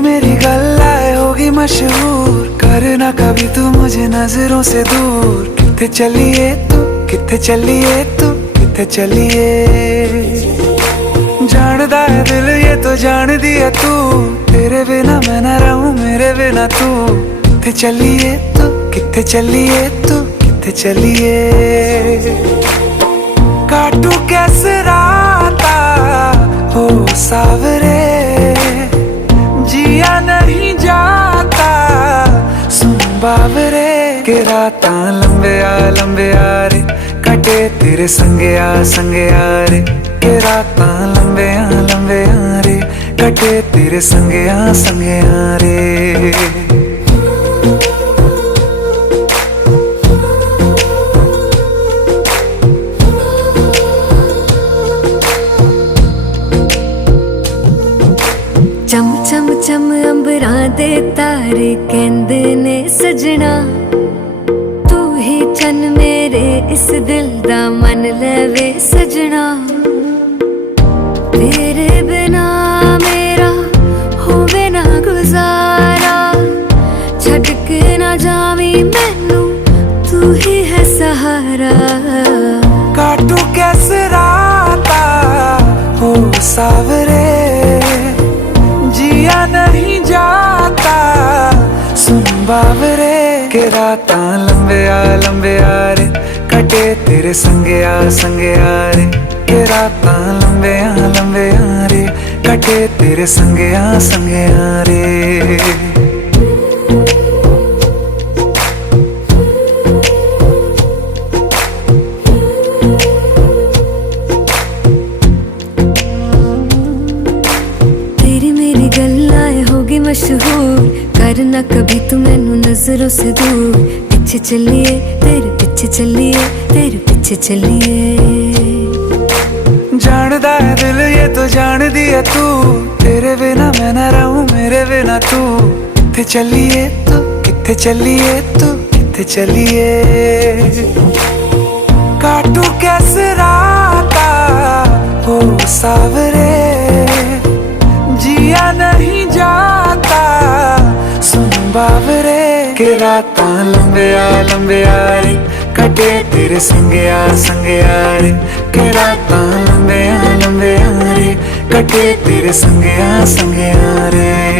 मेरी गल्लाए होगी मशहूर, करना कभी तू मुझे नजरों से दूर। किथे चलिए तू, किथे चलिए तू, किथे चलिए। जानदा है दिल ये तो जान दिया तू, तेरे बिना मैं ना रहूं मेरे बिना तू। किथे चलिए तू, किथे चलिए तू, किथे चलिए। काटू कैसे राता हो सावरे, जिया नहीं जाता सुन बावरे। के रातां लंबे आ रे, कटे तेरे संगे आ रे। के रातां लंबे आ रे, कटे तेरे संगे आ रे। चम चम चम अंबरां दे तारे कहंदे ने सजना, तू ही चन मेरे इस दिल दा मन लवे सजना। तेरे बिना मेरा होवे ना गुजारा, छड़ के ना जावी मैनू तू ही है सहारा। काटू कैसे राता हो सावरे, जिया नहीं जाता सुन बावरे। के रातां लंबे आ रे, कटे तेरे संगे आ रे। के रातां लंबे आ रे, कटे तेरे संगे आ रे। मशहूर, करना कभी तू मैनू नजरों से दूर। पीछे चलिए तेरे पीछे चलिए, तेरे पीछे चलिए। जानदा है दिल ये तो जान दिया तू, तेरे बिना मैं ना रहूं मेरे बिना तू। किथे चलिए तू, किथे चलिए तू, किथे चलिए। काटू कैसे राता हो सावरे, जिया नहीं जाता सुन बावरे। के रातां लंबे आ रे, कटे तेरे संगे आ रे। के रातां लंबे आ रे, कटे तेरे संगे आ रे।